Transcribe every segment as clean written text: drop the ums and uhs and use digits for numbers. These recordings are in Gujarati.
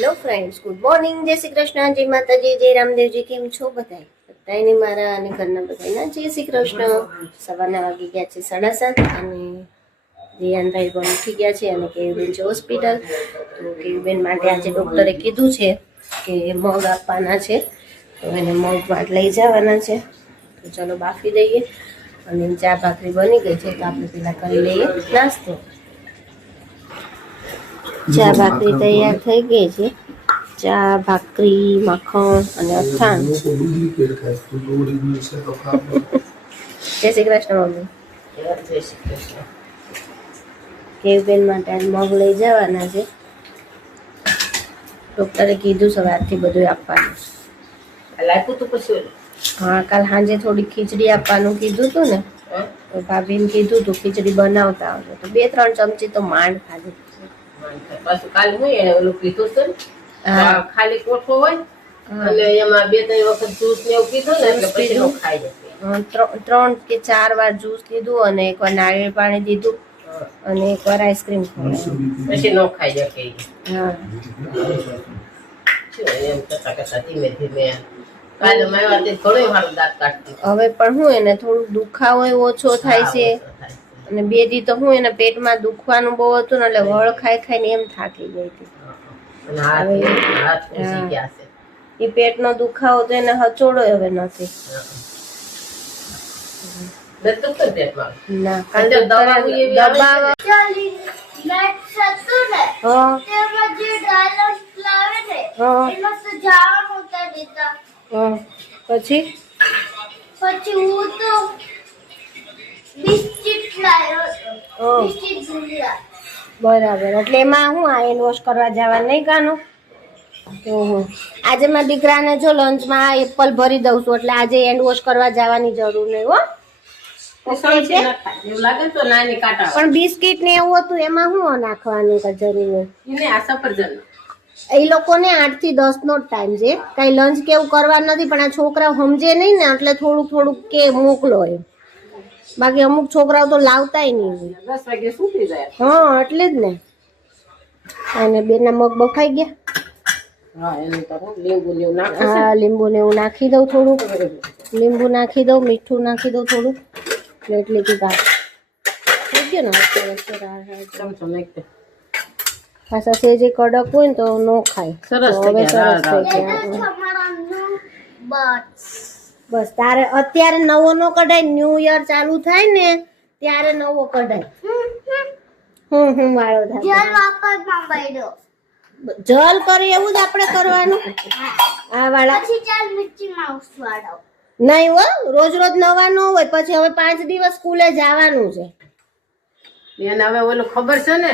હેલો ફ્રેન્ડ્સ, ગુડ મોર્નિંગ, જય શ્રી કૃષ્ણ, જય માતાજી, જય રામદેવજી. કેમ છો બધાય? બધાયને મારા અને ઘરના બધાના જય શ્રી કૃષ્ણ. સવારના વાગી ગયા છે 7:30 અને રિયાનભાઈ પણ ઉઠી ગયા છે અને કેયુબેન છે હોસ્પિટલ. તો કેયુબેન માટે આજે ડૉક્ટરે કીધું છે કે મગ આપવાના છે, તો એને મગ માટે લઈ જવાના છે. તો ચલો બાફી દઈએ અને ચા ભાખરી બની ગઈ છે, તો આપણે પેલા કરી લઈએ નાસ્તો. ચા ભાખરી તૈયાર થઈ ગઈ છે. ચા ભાખરી, માખણ અને અથાણ. જય શ્રી કૃષ્ણ મમ્મી. જય શ્રી કૃષ્ણ. કેયુબેન માટે મગ લઈ જવાના છે. ડૉક્ટરે કીધું સવારથી બધું આપવાનું. હા, કાલ સાંજે થોડી ખીચડી આપવાનું કીધું હતું ને, તો ભાભીને કીધું હતું ખીચડી બનાવતા આવજો, તો 2-3 ચમચી તો માંડ ખાધી. પાછું કાલે હું ઓલું પીધું હતું ને, ખાલી કોઠો હોય અને એમાં 2-3 વખત જ્યુસ ને એવું પીધું ને એટલે પછી નો ખાઈ જશે. 3 કે 4 વાર જ્યુસ લીધું અને એકવાર નારિયેળ પાણી દીધું અને એકવાર આઈસ્ક્રીમ ખાઈ, પછી નો ખાઈ શકે. હા, એમ કરતા ધીમે ધીમે કાલે મારવાથી થોડું સારું દાંત કાઢતી. હવે પણ હું એને થોડું દુખાવો ઓછો થાય છે અને 2 દી તો હું એને પેટમાં દુખવાનું બહુ હતું ને, એટલે વળ ખાઈને એમ થાકી ગઈ હતી. એ પેટનો દુખાવો તો એને હચોડો હવે નથી. ના, કાલે પછી હું તો બિસ્કિટ લાવ્યો. બરાબર, એટલે એમાં હું આ હેન્ડ વોશ કરવા જવા નહીં કાનું. તો આજે મારા દીકરાને જો લંચમાં એપલ ભરી દઉં છું, એટલે આજે હેન્ડ વોશ કરવા જવાની જરૂર નહીં હો. પણ બિસ્કિટ ને એવું હતું એમાં શું નાખવાનું જરૂર? એ લોકોને 8 થી 10 નો ટાઈમ છે, કઈ લંચ કેવું કરવા નથી, પણ આ છોકરા સમજે નહીં ને એટલે થોડુંક કે મોકલો એમ. બાકી અમુક છોકરાઓ તો લાવતાય નહીં. 10 વાગે સૂતી જાય. હા, એટલે જ ને. અને બેના મગ બફાઈ ગયા. હા, લીંબુ ને એવું નાખી દઉં, થોડુંક લીંબુ નાખી દઉં, મીઠું નાખી દઉં થોડુંક, એટલે કે ભાત થઈ ગયો ને. પાછા સેજ કડક હોય ને તો નો ખાય. સરસ હવે સરસ થઈ ગયા. બસ તારે અત્યારે નવો નો કઢાય, ન્યુ યર ચાલુ થાય ને ત્યારે નવો કઢાય. વાળો થાય જલ કરે એવું જ આપણે કરવાનું. આ વાળા નહીં હો, રોજ નવા નો હોય. પછી હવે 5 દિવસ સ્કૂલે જવાનું છે. એને હવે ઓલું ખબર છે ને,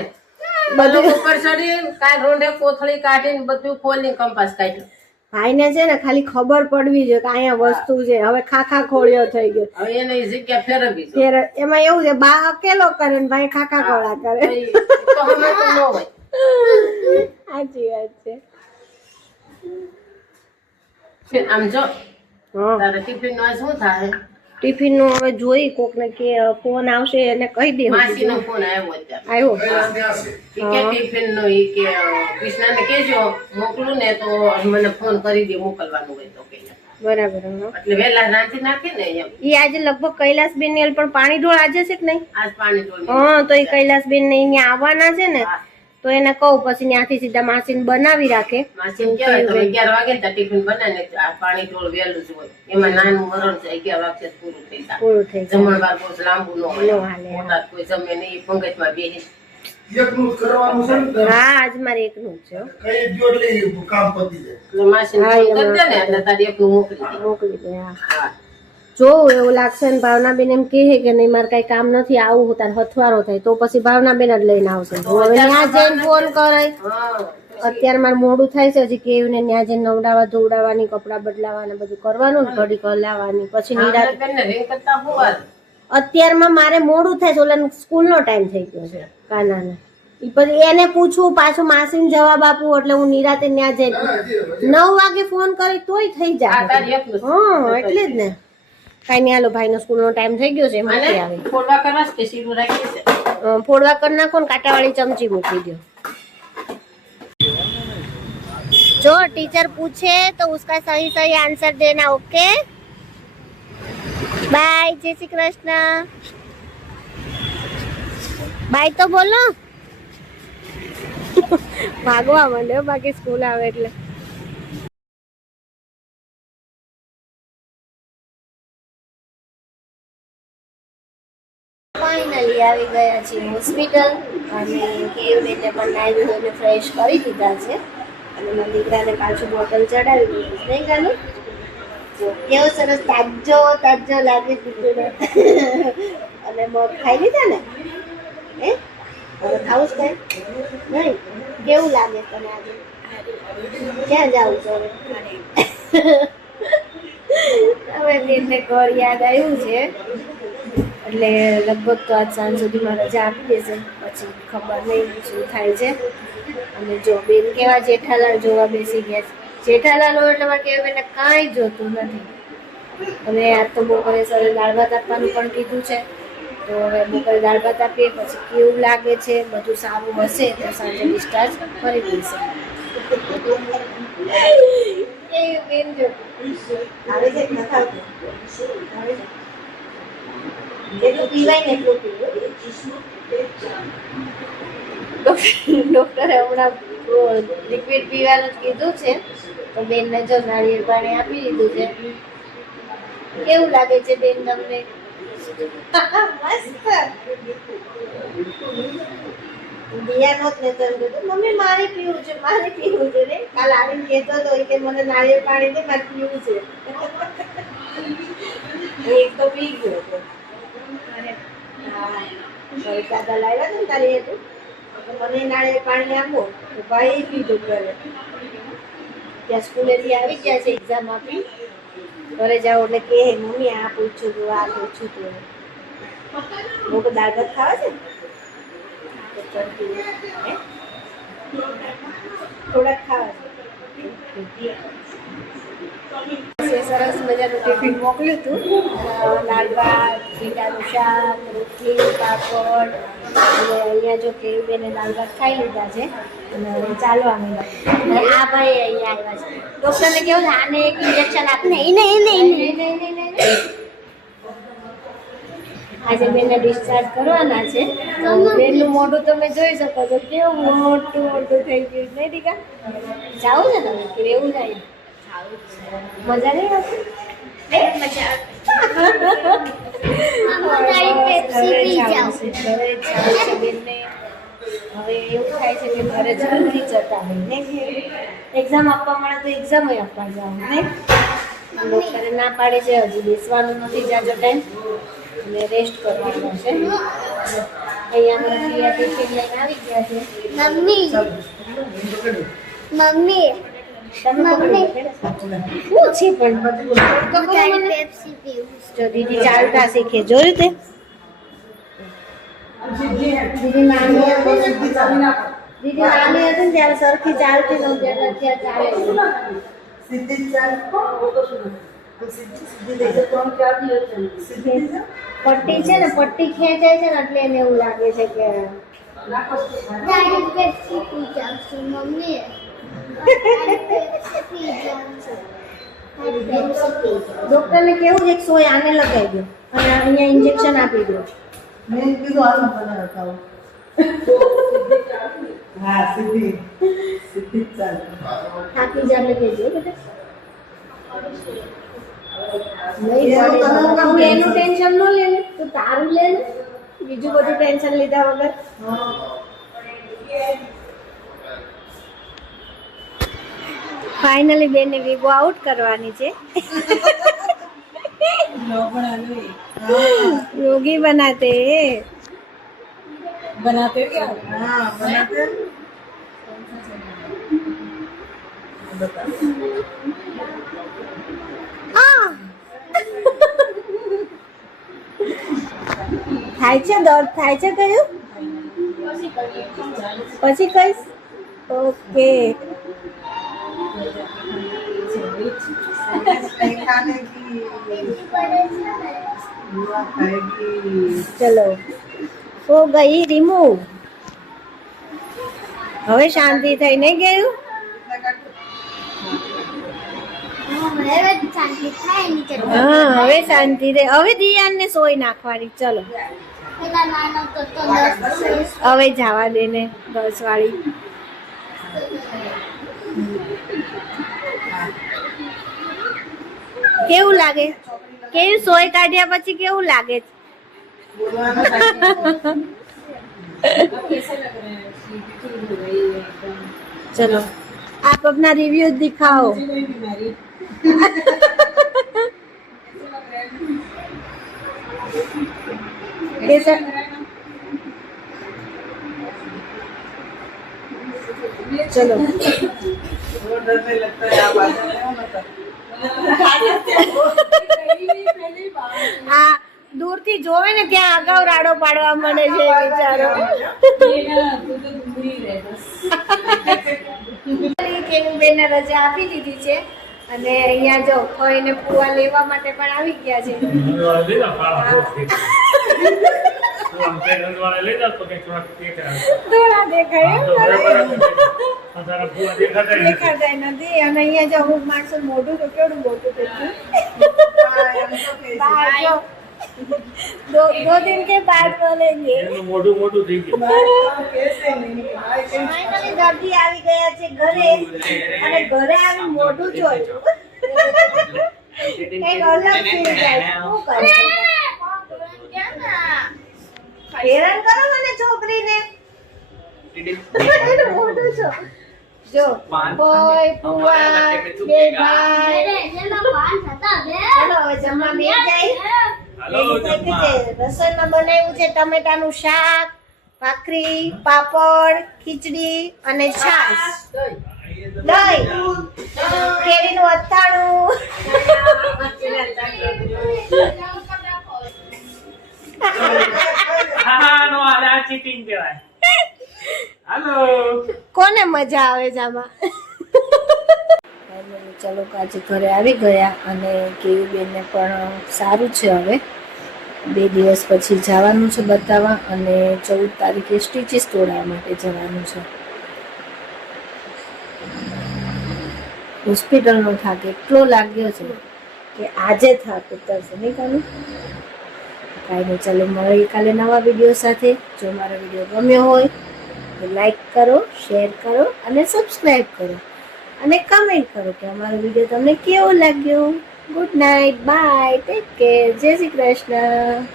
બધું ઉપર ચડી કાલ રોંઢે કોથળી કાઢીને બધું ખોલી કંપાસ કાઢ્યું. ભાઈને છે ને ખાલી ખબર પડવી જોઈએ કે અહીંયા વસ્તુ છે. હવે ખાખા ખોળ્યો થઈ ગયો. હવે એને જગ્યા ફેરવવી છે. એમાં એવું છે, બા અકેલો કરે ને ભાઈ ખાખા ખોળા કરે. તો હવે તો ન હોય. સાચી વાત છે. આમ જો તારે ટિફિન નો શું થાય? ટિફિન નું હવે જોઈ કોક ને કે ફોન આવશે એને કહી દે. માસી નો ફોન આવ્યો અત્યારે. કે ટિફિન નો ઈ કે કૃષ્ણાને કેજો મોકલું ને તો મને ફોન કરી દે મોકલવાનું હોય તો કે. બરાબર. એટલે વેલા રાંધી નાખે ને એમ. ઈ આજે લગભગ કૈલાસબેન ને પણ પાણી ઢોળ આજે છે કે નહીં? આજ પાણી ઢોળ. હા, તો એ કૈલાસબેન ને અહીંયા આવવાના છે ને, તો એને કહું પછી ત્યાંથી સીધા માસીને બનાવી રાખે. માસીને કહેવાય તમે 11 વાગે ને ટિફિન બનાવીને આ પાણી ઢોળ વેલું જ હોય. એમાં નાનું મરણ છે 11 વાગે પૂરું થઈ જાય. જમણવાર બહુ લાંબુ ન હોય. મોટા કોઈ જમે નહીં, પંગજમાં બેસી. હા, આજ મારે એકનું જ છે. માસીને ફોન કરી દે ને એટલે તારી એકનું મોકલી દે. હા, જોવું એવું લાગશે ને ભાવનાબેન એમ કહે કે નહીં મારે કઈ કામ નથી, આવું તાર હથવારો થાય તો પછી ભાવનાબેન જ લઈને આવશે. હવે ત્યાં જઈને ફોન કરે. અત્યારે મારે મોડું થાય છે, હજી કેવું ને ત્યાં જઈને નવડાવવા ધોવડાવવાની, કપડા બદલાવાના બધું કરવાનું ને, ઘડી કલાવાની પછી નિરાત. અત્યારમાં મારે મોડું થાય છે, ઓલા સ્કૂલ નો ટાઈમ થઈ ગયો છે કાનાને. પછી એને પૂછવું, પાછું માસીને જવાબ આપવું, એટલે હું નિરાતે ત્યાં જઈને 9 વાગે ફોન કરી તોય થઈ જાય. હા, એટલે જ ને. કઈ નહીં, હાલો ભાઈ નો સ્કૂલ નો ટાઈમ થઈ ગયો છે. ફોડવા કરી નાખો ને કાંટાવાળી ચમચી મૂકી દો. जो टीचर पूछे तो उसका सही सही आंसर देना. Okay bye. जय श्री कृष्ण. બાય તો બોલો. ભાગવા માંડ્યો બાકી સ્કૂલ આવે એટલે. ફાઇનલી આવી ગયા છીએ હોસ્પિટલ અને કેવને પણ નાઈ ધોઈને ફ્રેશ કરી દીધા છે અને મારા દીકરાને પાછું બોટલ ચડાવી દીધું નહીં ગાલું. જો કેવો સરસ તાજો તાજો લાગે દીકરીને. અને મગ ખાઈ લીધા ને હે હવે ખાવું જ કઈ નહીં. કેવું લાગે તને આજે? ક્યાં જાવું છો હવે? હવે બેનને ઘર યાદ આવ્યું છે એટલે લગભગ તો આજ સાંજ સુધીમાં રજા આપી દેશે. પછી ખબર નહીં શું થાય છે. અને જો બેન કેવા જેઠાલાલ જોવા બેસી ગયા છે. જેઠાલાલ હોય એટલે મારે કેવું બેને કાંઈ જોતું નથી. અને આજ તો બપોરે સરે દાળ ભાત આપવાનું પણ કીધું છે. તો હવે બપોરે દાળ ભાત આપીએ પછી કેવું લાગે છે, બધું સારું હશે તો સાંજે ડિસ્ચાર્જ કરી દઈશું. એ બેન જો આવે છે નથી આવતું. આવે છે જેટલું પીવાય ને એટલું પીવું. ડોક્ટરે હમણાં લિક્વિડ પીવાનું જ કીધું છે. તો બેનને જો નાળિયેર પાણી આપી દીધું છે. કેવું લાગે છે બેન તમને? દિયા નોત ને તો મમ્મી મારે પીવું છે, મારે પીવું છે ને. કાલ આવીને કહેતો હતો કે મને નાળિયેર પાણી દે, મારે પીવું છે. એક તો પી ગયો હતો. દાદા લાવ્યા છે ને તારી હતું મને નાળિયેર પાણી આપો તો ભાઈ પીધું ઘરે. ત્યાં સ્કૂલેથી આવી ગયા છે એક્ઝામ આપી. ઘરે જાઓ એટલે કે મમ્મી આ પૂછ્યું તું, આ પૂછ્યું તું. મોટો દાળ ભાત ખાવા છે થોડાક ખાવા છે. સરસ મજાનું ટિફિન મોકલ્યું હતું. દાળ ભાત, ભીંડાનું શાક, રોટલી, પાપડ. અને અહીંયા જો કેવી બેને દાળ ભાત ખાઈ લીધા છે અને ચાલવા માંડ્યા. અને આ ભાઈ અહીંયા આવ્યા છે. ડૉક્ટરને કેવું છે આને એક ઇન્જેક્શન આપે. નહીં. આજે બેનને ડિસ્ચાર્જ કરવાના છે. બેનનું મોઢું તમે જોઈ શકો છો કેવું મોટું મોટું થઈ ગયું. નહીં દીકા જાવું છે તમે કે એવું જાય? મજા નહીં આવતી? હવે એવું થાય છે કે ઘરે જલ્દી જતા હોય ને. એક્ઝામ આપવા મળે તો એક્ઝામ આપવા જાવ ને. ડોક્ટરે ના પાડે છે હજી બેસવાનું નથી જાજો ટાઈમ અને રેસ્ટ કરવાનો છે. અહીંયા અમે ટિફિન લઈને આવી ગયા છે. મમ્મી શું છે પણ જો દીદી ચાલતા શીખે. જોયું તે દીદી નાની હતી ને ત્યારે સરખી ચાલતી નહોતી એટલે અત્યારે ચાલે. પટ્ટી છે ને પટ્ટી ખેંચાય છે ને એટલે એને એવું લાગે છે કે મમ્મી ડોક્ટરને કેવું છે સોય આને લગાવી દો અને અહીંયા ઇન્જેક્શન આપી દો. મેં કીધું હાલ બનાવતા હા સીધી ચાલ થાકી જાય એટલે કહેજો બેટા. તું એનું ટેન્શન ન લે ને, તું તારું લે ને. બીજું બધું ટેન્શન લીધા વગર. ફાઇનલી બેનને વીગો આઉટ કરવાની છે. योगी बनाते क्या? हाँ बनाते થાય છે દર્દ થાય છે કયું પછી કઈશ. ઓકે खाने की ચલો હો ગઈ રિમૂવ. હવે શાંતિ થઈ નહીં ગયું? હવે શાંતિ થાય નીચે હા હવે શાંતિ રે. હવે દિયાનને સોય નાખવાની. ચલો પેલા નાનો તો 10 હવે જવા દે ને 10 વાળી. કેવું લાગે? કેવું સોય કાઢ્યા પછી કેવું લાગે? चलो आप अपना रिव्यू दिखाओ. कैसा? चलो वो डरने लगता है आप आ जाते हो ना तब આ દૂરથી જોવે ને ત્યાં અગાઉ રાડો પાડવા મળે છે બિચારો. કેનુબેનને રજા આપી દીધી છે અને અહીંયા જો કોઈને પુવા લેવા માટે પણ આવી ગયા છે. થોડા દેખાય દેખાતા નથી. અને અહીંયા જો અમુક માણસો મોઢું તો કેવડું મોટું થયું. बाहर जो दो दिन के बाद बोलेंगे. ફાઇનલી દાદી આવી ગયા છે ઘરે અને ઘરે આવી મોઢું જોયું. કઈક અલગ ફીલ થાય. શું કરે? હેરાન કરો મને છોકરીને. મોઢું જો જો બોય પુઆ બે ભાઈ. એનો પાન થતા બે ચલો હવે જમવા બેસી જાય. રસોઈમાં બનાવ્યું છે ટમેટાનું શાક, ભાખરી, પાપડ, ખીચડી અને છાશ, દહીં, કેરીનું અથાણું. કોને મજા આવે છે આમાં? ચલો આજે ઘરે આવી ગયા અને કેયુબેનને પણ સારું છે. હવે 2 દિવસ પછી જવાનું છે બતાવવા અને 14 તારીખે સ્ટીચીસ તોડાવવા માટે જવાનું છે. હોસ્પિટલનો થાક એટલો લાગ્યો છે કે આજે થાક ઉતરશે નહીં કાનું. કાંઈ નહીં, ચાલો મળીએ કાલે નવા વિડીયો સાથે. જો મારો વિડીયો ગમ્યો હોય તો લાઈક કરો, શેર કરો અને સબસ્ક્રાઈબ કરો અને કમેન્ટ કરો કે અમારો વિડીયો તમને કેવો લાગ્યો. Good night, bye, take care, જય શ્રી કૃષ્ણ.